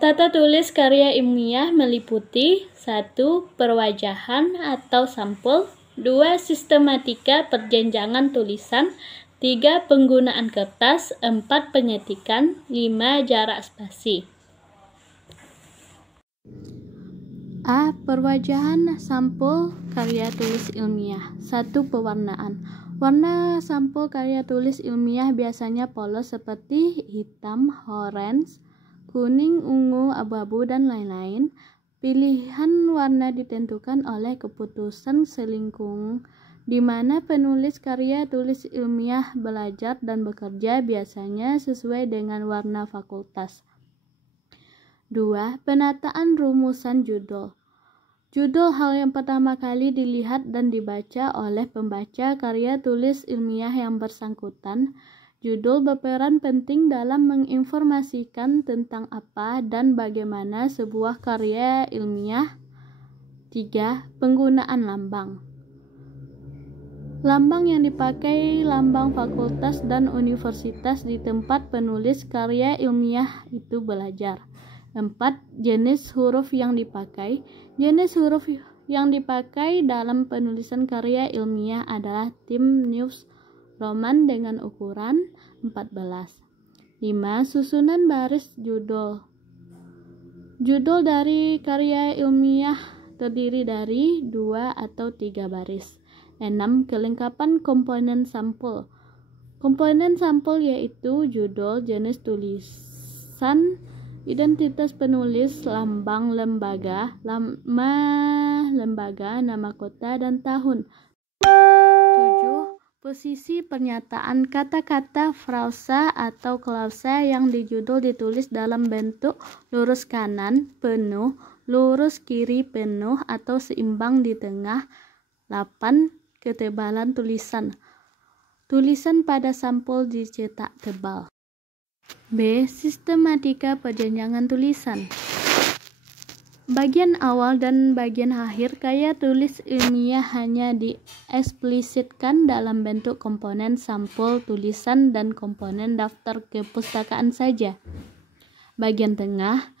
Tata tulis karya ilmiah meliputi 1. Perwajahan atau sampul, 2. Sistematika perjenjangan tulisan, 3. Penggunaan kertas, 4. Penyetikan, 5. Jarak spasi. A. Perwajahan sampul karya tulis ilmiah. 1. Pewarnaan. Warna sampul karya tulis ilmiah biasanya polos seperti hitam, orange, kuning, ungu, abu-abu, dan lain-lain. Pilihan warna ditentukan oleh keputusan selingkung di mana penulis karya tulis ilmiah belajar dan bekerja biasanya sesuai dengan warna fakultas. 2. Penataan rumusan judul. Judul hal yang pertama kali dilihat dan dibaca oleh pembaca karya tulis ilmiah yang bersangkutan. Judul berperan penting dalam menginformasikan tentang apa dan bagaimana sebuah karya ilmiah. 3. Penggunaan lambang. Lambang yang dipakai lambang fakultas dan universitas di tempat penulis karya ilmiah itu belajar. 4. Jenis huruf yang dipakai. Jenis huruf yang dipakai dalam penulisan karya ilmiah adalah Times New Roman dengan ukuran 14. 5. Susunan baris judul. Judul dari karya ilmiah terdiri dari 2 atau 3 baris. 6. Kelengkapan komponen sampul. Komponen sampul yaitu judul, jenis tulisan, identitas penulis, lambang lembaga, nama lembaga, nama kota, dan tahun. 7. Posisi pernyataan kata-kata frasa atau klausa yang di judul ditulis dalam bentuk lurus kanan penuh, lurus kiri penuh, atau seimbang di tengah. 8. Ketebalan tulisan. Tulisan pada sampul dicetak tebal. B. Sistematika perjenjangan tulisan. Bagian awal dan bagian akhir karya tulis ilmiah hanya dieksplisitkan dalam bentuk komponen sampul tulisan dan komponen daftar kepustakaan saja. Bagian tengah.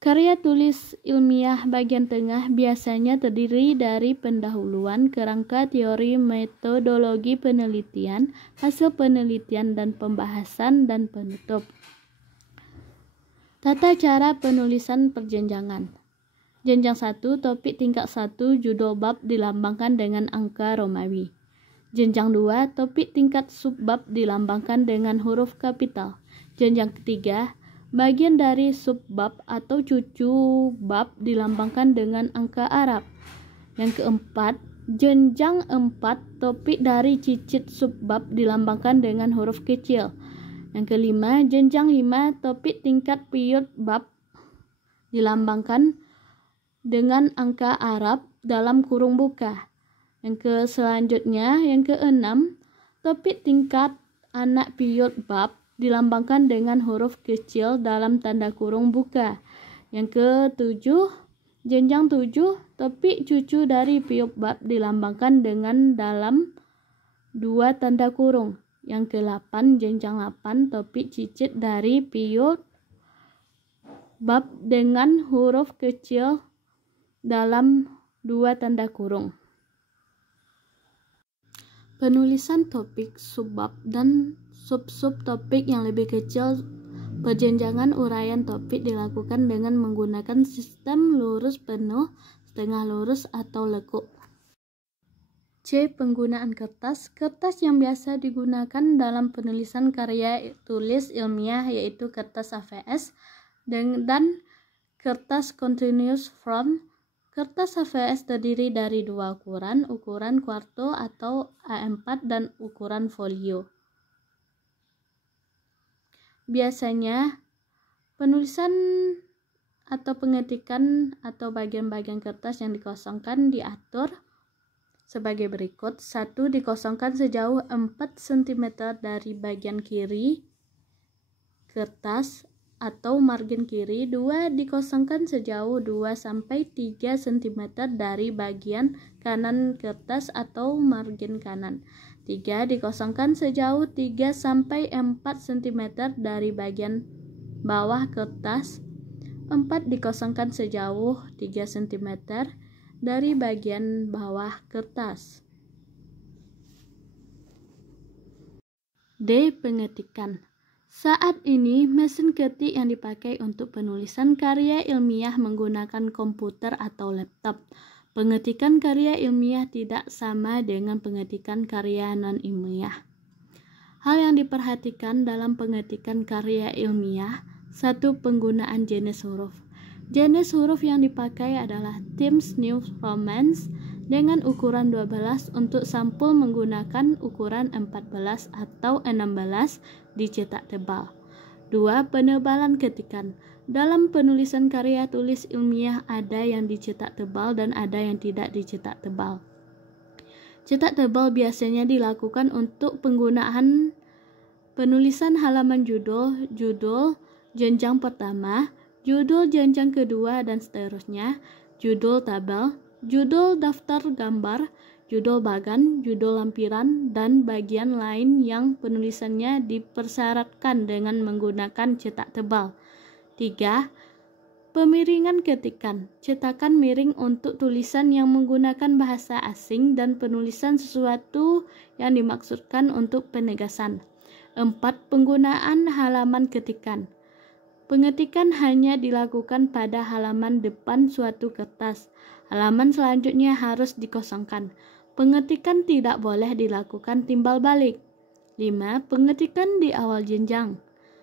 Karya tulis ilmiah bagian tengah biasanya terdiri dari pendahuluan, kerangka teori metodologi penelitian, hasil penelitian dan pembahasan, dan penutup. Tata cara penulisan perjenjangan. Jenjang 1, topik tingkat 1, judul bab dilambangkan dengan angka Romawi. Jenjang 2, topik tingkat subbab dilambangkan dengan huruf kapital. Jenjang ketiga, bagian dari subbab atau cucu bab dilambangkan dengan angka Arab. Yang keempat, jenjang 4, topik dari cicit subbab dilambangkan dengan huruf kecil. Yang kelima, jenjang 5, topik tingkat period bab dilambangkan dengan angka Arab dalam kurung buka. Selanjutnya, yang keenam, topik tingkat anak period bab dilambangkan dengan huruf kecil dalam tanda kurung buka. Yang ketujuh, jenjang 7, topik cucu dari period bab dilambangkan dengan dalam 2 tanda kurung. Yang ke-8, jenjang 8, topik cicit dari period bab dengan huruf kecil dalam 2 tanda kurung. Penulisan topik, subbab, dan sub-sub topik yang lebih kecil. Perjenjangan uraian topik dilakukan dengan menggunakan sistem lurus penuh, setengah lurus, atau lekuk. C. Penggunaan kertas. Kertas yang biasa digunakan dalam penulisan karya tulis ilmiah yaitu kertas AVS dan kertas continuous form. Kertas AVS terdiri dari 2 ukuran, ukuran kuarto atau A4 dan ukuran folio. Biasanya, penulisan atau pengetikan atau bagian-bagian kertas yang dikosongkan diatur sebagai berikut. 1. Dikosongkan sejauh 4 cm dari bagian kiri kertas atau margin kiri. 2. Dikosongkan sejauh 2-3 cm dari bagian kanan kertas atau margin kanan. 3. Dikosongkan sejauh 3-4 cm dari bagian bawah kertas. 4. Dikosongkan sejauh 3 cm dari bagian bawah kertas. D. Pengetikan. Saat ini, mesin ketik yang dipakai untuk penulisan karya ilmiah menggunakan komputer atau laptop. Pengetikan karya ilmiah tidak sama dengan pengetikan karya non-ilmiah. Hal yang diperhatikan dalam pengetikan karya ilmiah: 1. Penggunaan jenis huruf. Jenis huruf yang dipakai adalah Times New Roman dengan ukuran 12 untuk sampul menggunakan ukuran 14 atau 16 dicetak tebal. 2. Penebalan ketikan. Dalam penulisan karya tulis ilmiah ada yang dicetak tebal dan ada yang tidak dicetak tebal. Cetak tebal biasanya dilakukan untuk penggunaan penulisan halaman judul, judul jenjang pertama, judul jenjang kedua dan seterusnya, judul tabel, judul daftar gambar, judul bagan, judul lampiran, dan bagian lain yang penulisannya dipersyaratkan dengan menggunakan cetak tebal. 3. Pemiringan ketikan. Cetakan miring untuk tulisan yang menggunakan bahasa asing dan penulisan sesuatu yang dimaksudkan untuk penegasan. 4. Penggunaan halaman ketikan. Pengetikan hanya dilakukan pada halaman depan suatu kertas. Halaman selanjutnya harus dikosongkan. Pengetikan tidak boleh dilakukan timbal balik. 5. Pengetikan di awal jenjang.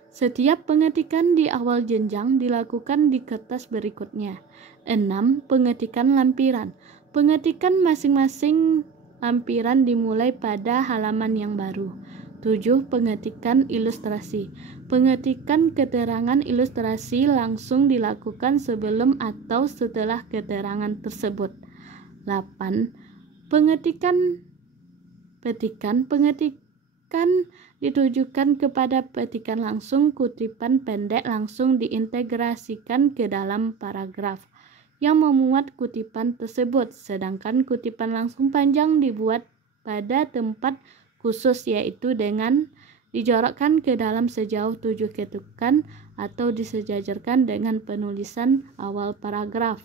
Setiap pengetikan di awal jenjang dilakukan di kertas berikutnya. 6. Pengetikan lampiran. Pengetikan masing-masing lampiran dimulai pada halaman yang baru. 7. Pengetikan ilustrasi. Pengetikan keterangan ilustrasi langsung dilakukan sebelum atau setelah keterangan tersebut. 8. Pengetikan petikan. Pengetikan ditujukan kepada petikan langsung. Kutipan pendek langsung diintegrasikan ke dalam paragraf yang memuat kutipan tersebut, sedangkan kutipan langsung panjang dibuat pada tempat khusus, yaitu dengan dijorokkan ke dalam sejauh 7 ketikan atau disejajarkan dengan penulisan awal paragraf.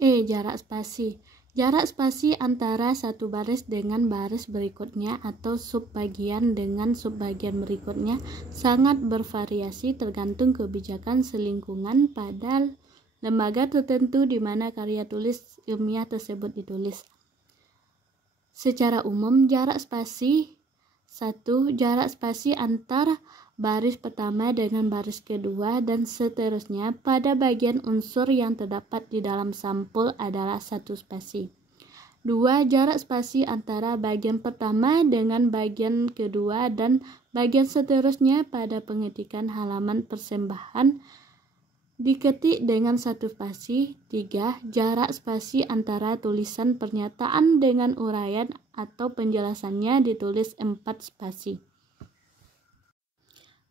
Jarak spasi. Jarak spasi antara satu baris dengan baris berikutnya atau subbagian dengan subbagian berikutnya sangat bervariasi tergantung kebijakan selingkungan pada lembaga tertentu di mana karya tulis ilmiah tersebut ditulis. Secara umum, jarak spasi 1. Jarak spasi antar baris pertama dengan baris kedua dan seterusnya pada bagian unsur yang terdapat di dalam sampul adalah 1 spasi. 2. Jarak spasi antara bagian pertama dengan bagian kedua dan bagian seterusnya pada pengetikan halaman persembahan diketik dengan 1 spasi. 3. Jarak spasi antara tulisan pernyataan dengan uraian atau penjelasannya ditulis 4 spasi.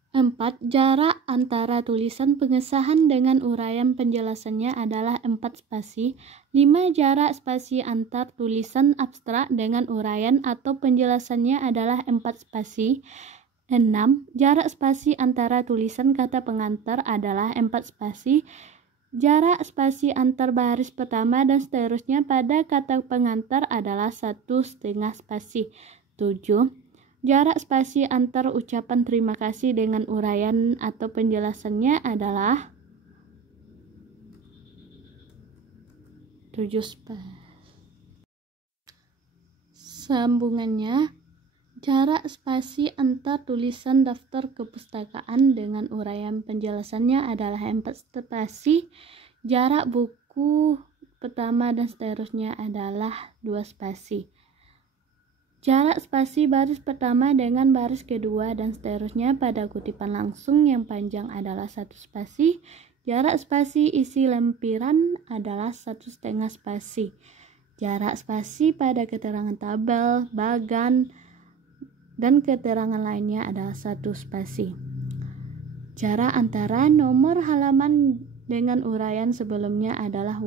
4. Jarak antara tulisan pengesahan dengan uraian penjelasannya adalah 4 spasi. 5. Jarak spasi antar tulisan abstrak dengan uraian atau penjelasannya adalah 4 spasi. 6. Jarak spasi antara tulisan kata pengantar adalah 4 spasi. Jarak spasi antar baris pertama dan seterusnya pada kata pengantar adalah 1,5 spasi. 7. Jarak spasi antar ucapan terima kasih dengan uraian atau penjelasannya adalah 7 spasi. Sambungannya, jarak spasi antar tulisan daftar kepustakaan dengan uraian penjelasannya adalah 4 spasi. Jarak buku pertama dan seterusnya adalah 2 spasi. Jarak spasi baris pertama dengan baris kedua dan seterusnya pada kutipan langsung yang panjang adalah 1 spasi. Jarak spasi isi lempiran adalah 1,5 spasi. Jarak spasi pada keterangan tabel, bagan, dan keterangan lainnya adalah 1 spasi. Jarak antara nomor halaman dengan uraian sebelumnya adalah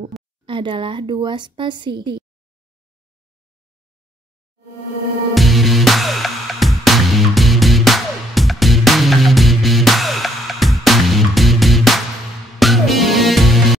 2 spasi.